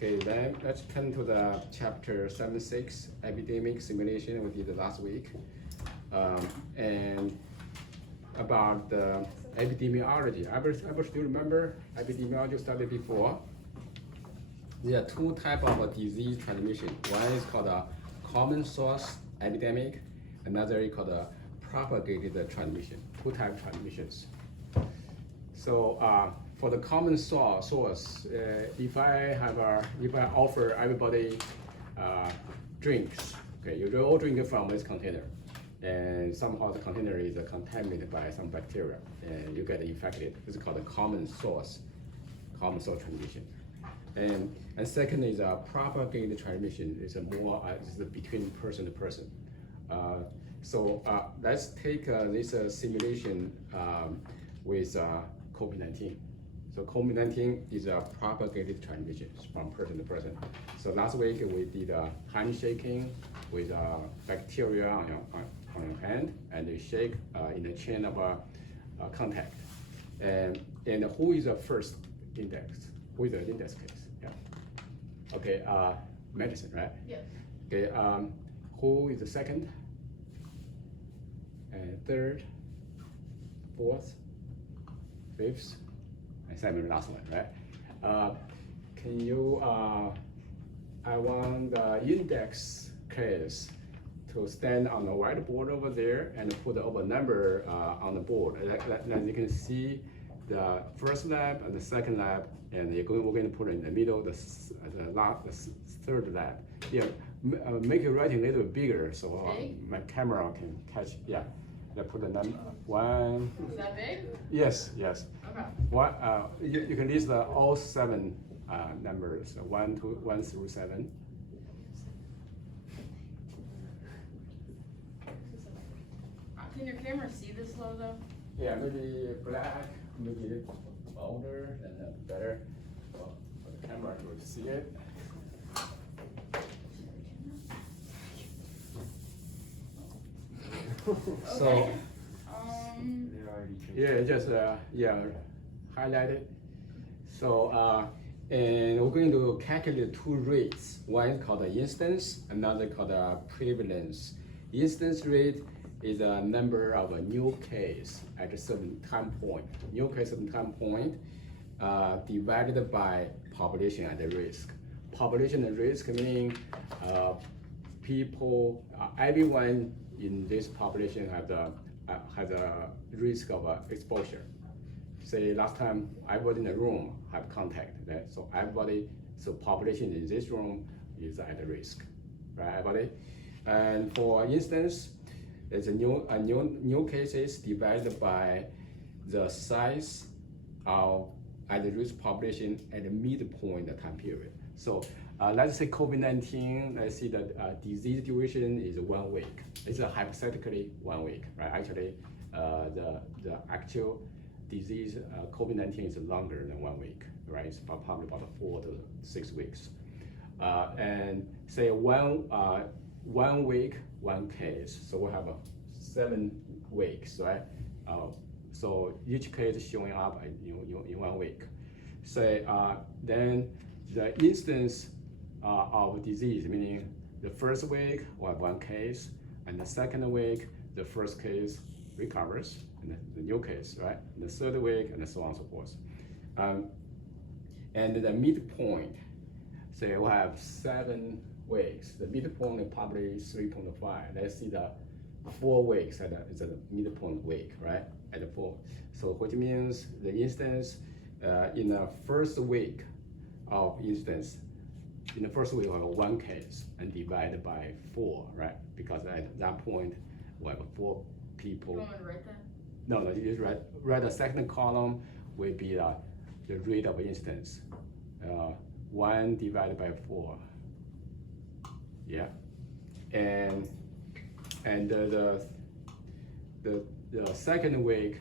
Okay, then let's turn to the chapter 7.6, Epidemic Simulation we did last week. And about the epidemiology. I still remember epidemiology studied before. There are two types of disease transmission. One is called a common source epidemic, another is called a propagated transmission, two types of transmissions. So for the common source, if I offer everybody drinks, okay, you all drink from this container, and somehow the container is contaminated by some bacteria, and you get infected. It's called a common source transmission. And second is a propagated transmission. It's a more between person to person. So let's take this simulation with COVID-19. So COVID-19 is a propagated transmission from person to person. So last week we did handshaking with bacteria on your hand, and you shake in a chain of contact. And who is the first index? Who is the index case? Yeah. Okay. Medicine, right? Yes. Okay. Who is the second? And third, fourth, fifth, and seventh, last one, right? Can you? I want the index case to stand on the whiteboard over there and put a number on the board. As you can see, the first lab and the second lab, and we're going to put it in the middle, the third lab. Yeah, make your writing a little bit bigger so my camera can catch. Yeah, let's put the number one. Is that big? Yes. Okay. What you can list all 7 numbers, 1 through 7. Can your camera see this logo? Yeah, maybe black, maybe bolder, and better. Well, for the camera, you will see it. So, Okay. yeah, just highlight it. So, and we're going to calculate 2 rates. One is called the instance, another called the prevalence. Instance rate is a number of a new case at a certain time point. New case at a time point divided by population at risk. Population at risk meaning people, everyone in this population has a risk of exposure. Say last time everybody in the room have contact, right? So population in this room is at risk, right? Everybody. And for instance, it's a new cases divided by the size of at-risk population at the midpoint time period. So let's say COVID-19. Let's see that disease duration is 1 week. It's hypothetically 1 week, right? Actually, the actual disease COVID-19 is longer than 1 week, right? It's probably about 4 to 6 weeks. And say 1 week, 1 case. So we have 7 weeks, right? So each case is showing up in 1 week. Say then the instance of disease, meaning the first week we have 1 case, and the second week the first case recovers, and the new case, right? And the third week, and so on and so forth. And the midpoint, say we have 7 weeks. The midpoint is probably 3.5. Let's see the 4 weeks is a midpoint week, right? At the 4. So which means the instance in the first week of instance, in the first week we have 1 case and divided by 4, right? Because at that point we have 4 people. You want me to write that? No, you just write the second column will be the rate of instance. 1 divided by 4. Yeah, and the second week,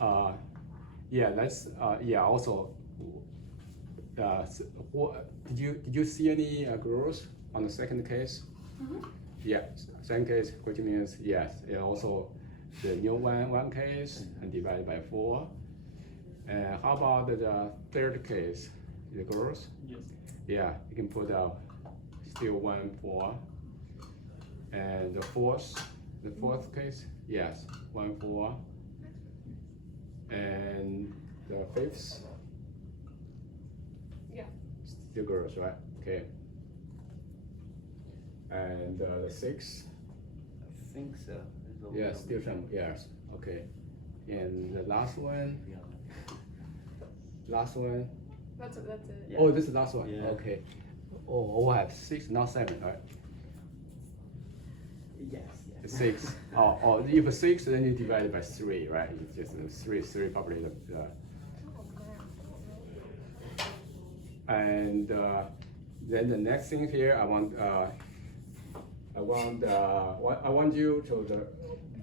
also. Did you see any growth on the second case? Mm-hmm. Yeah, second case, which means yes, it also the new one case and divided by 4. And how about the third case? The growth? Yes. Yeah, you can put still 1, 4. And the fourth case, yes, 1, 4. And the fifth, Yeah. still girls, right? Okay. And the sixth, I think so. yeah, still some, yes, okay. And the last one, That's it. Yeah. oh, this is the last one, Yeah. okay. Oh, I have 6, not 7, right? Yes. 6. Oh, if 6, then you divide it by 3, right? It's just 3 probably and then the next thing here, I want you to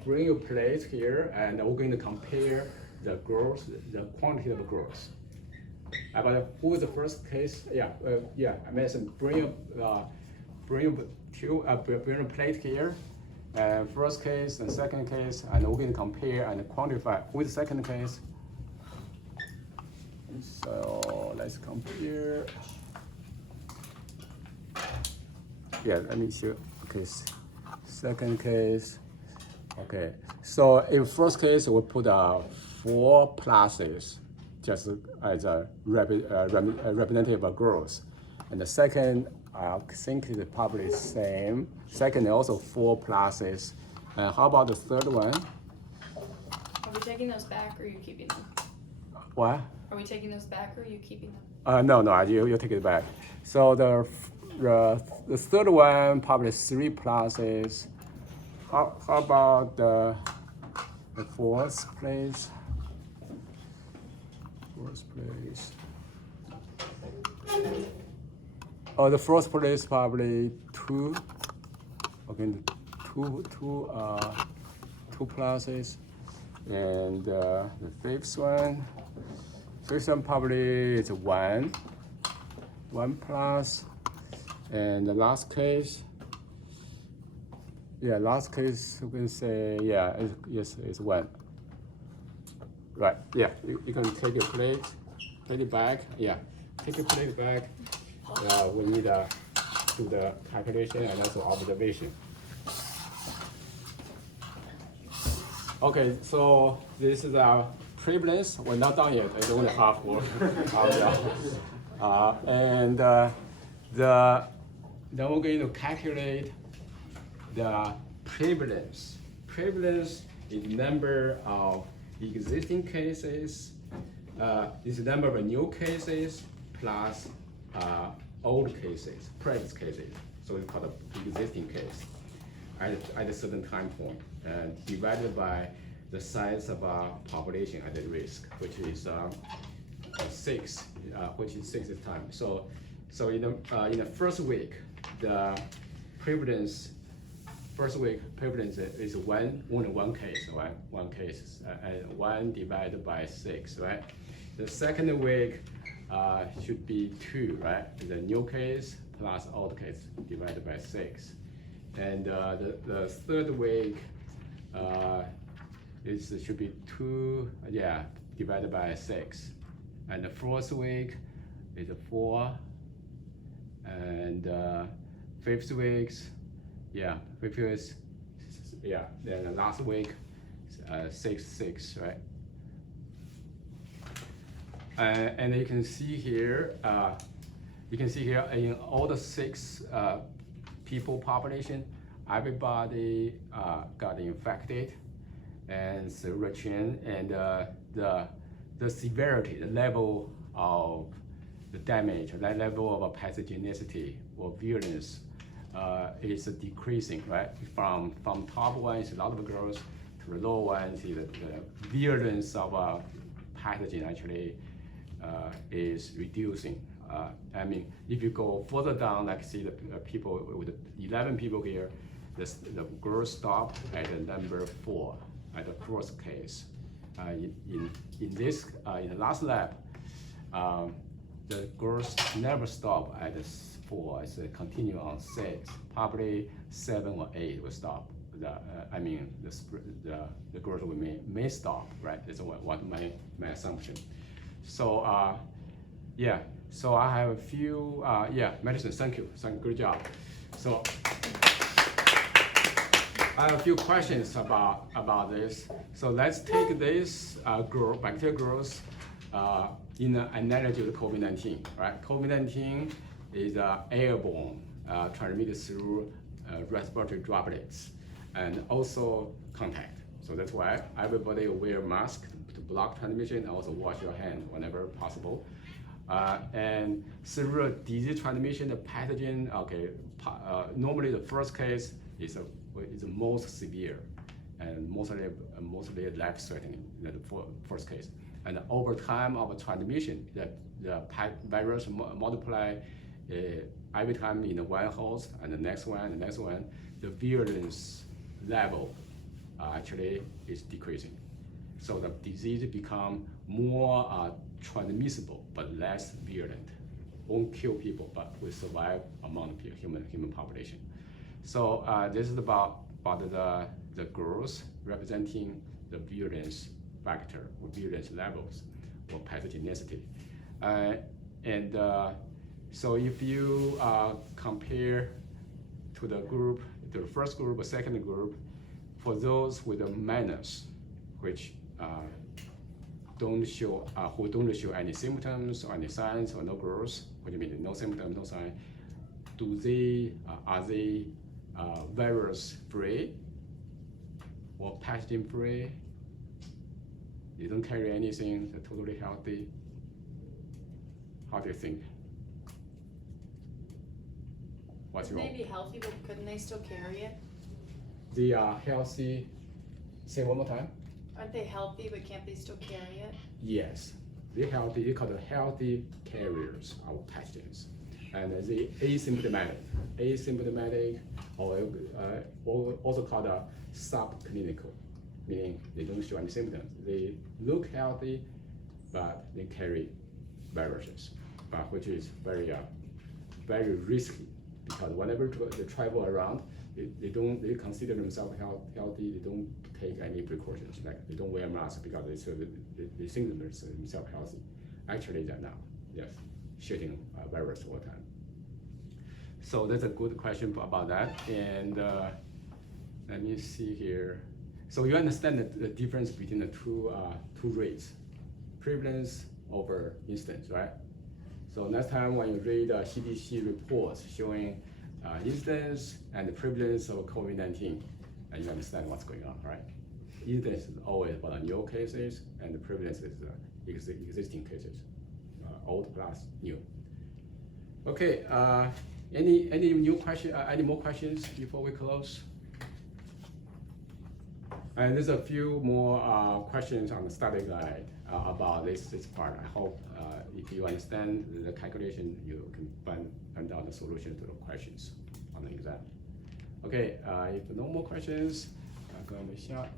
bring your plate here, and we're going to compare the growth, the quantity of growth. About who is the first case? Yeah, I mentioned bring a plate here. First case and second case, and we're going to compare and quantify who is the second case. So let's compare. Yeah, let me see. Okay, second case. Okay, so in first case we put 4 pluses, just as a representative of growth, and the second I think is probably the same. Second also 4 pluses. How about the third one? Are we taking those back or are you keeping them? What? Are we taking those back or are you keeping them? No, you take it back. So the third one probably 3 pluses. How about the fourth place? Oh, the first place probably 2. Okay, two pluses, and the fifth one probably is 1 plus, and the last case. Yeah, last case we can say it's 1. Right. Yeah, you can take your plate it back. Yeah, take your plate back. We need to do the calculation and also observation. Okay, so this is our prevalence. We're not done yet. It's only half work. And then we're going to calculate the prevalence. Prevalence is number of existing cases, is the number of new cases plus old cases, previous cases. So it's called an existing case at a certain time point, and divided by the size of our population at the risk, which is 6, which is 6 times. So in the first week, the prevalence. First week prevalence is only one case, right? One case, and 1 divided by 6, right? The second week should be 2, right? The new case plus old case divided by 6, and the third week should be 2, divided by 6, and the fourth week is 4, and fifth weeks. Fifth is, then the last week, 6, right? And you can see here, in all the 6 people population, everybody got infected, and serotonin, and the severity, the level of the damage, the level of pathogenicity or virulence is decreasing, right? From top ones, a lot of girls, to the low ones, the virulence of pathogen actually is reducing. I mean, if you go further down, like see the people with 11 people here, the girls stop at the number 4, at the first case. In the last lab, the girls never stop at 4, it's continue on 6. Probably 7 or 8 will stop. The girls may stop, right? That's what my assumption. So Yeah, so I have a few, Madison, thank you, good job. So I have a few questions about this. So let's take this bacterial growth in an analogy with COVID-19, right? COVID-19 is airborne, transmitted through respiratory droplets and also contact. So that's why everybody wear mask to block transmission and also wash your hands whenever possible. And severe disease transmission, the pathogen, okay, normally the first case is the most severe and mostly life-threatening, the first case. And over time of transmission, the virus multiply every time in one host and the next one, the virulence level actually is decreasing. So the disease become more transmissible but less virulent. Won't kill people, but will survive among the human population. So this is about the growth representing the virulence factor or virulence levels or pathogenicity. So if you compare to the group, the first group or second group, for those with a minus, which who don't show any symptoms or any signs or no growth, what do you mean no symptoms, no sign? Are they virus free or pathogen free? They don't carry anything, they're totally healthy. How do you think? What's your? They be healthy, but couldn't they still carry it? They are healthy. Say one more time. Aren't they healthy, but can't they still carry it? Yes, they're healthy. They call the healthy carriers of pathogens, and they asymptomatic, or also called a subclinical, meaning they don't show any symptoms. They look healthy, but they carry viruses, but which is very risky, because whenever they travel around, they consider themselves healthy. They don't take any precautions, like they don't wear masks because they think themselves healthy. Actually, they're not. Yes, shedding virus all the time. So that's a good question about that. And let me see here. So you understand the difference between the two rates, prevalence over incidence, right? So next time when you read CDC reports showing incidence and the prevalence of COVID-19, and you understand what's going on, right? Incidence is always about new cases, and the prevalence is existing cases, old plus new. Okay, any new question? Any more questions before we close? And there's a few more questions on the study guide about this part. I hope if you understand the calculation, you can find out the solution to the questions on the exam. Okay, if no more questions, I'm going to shut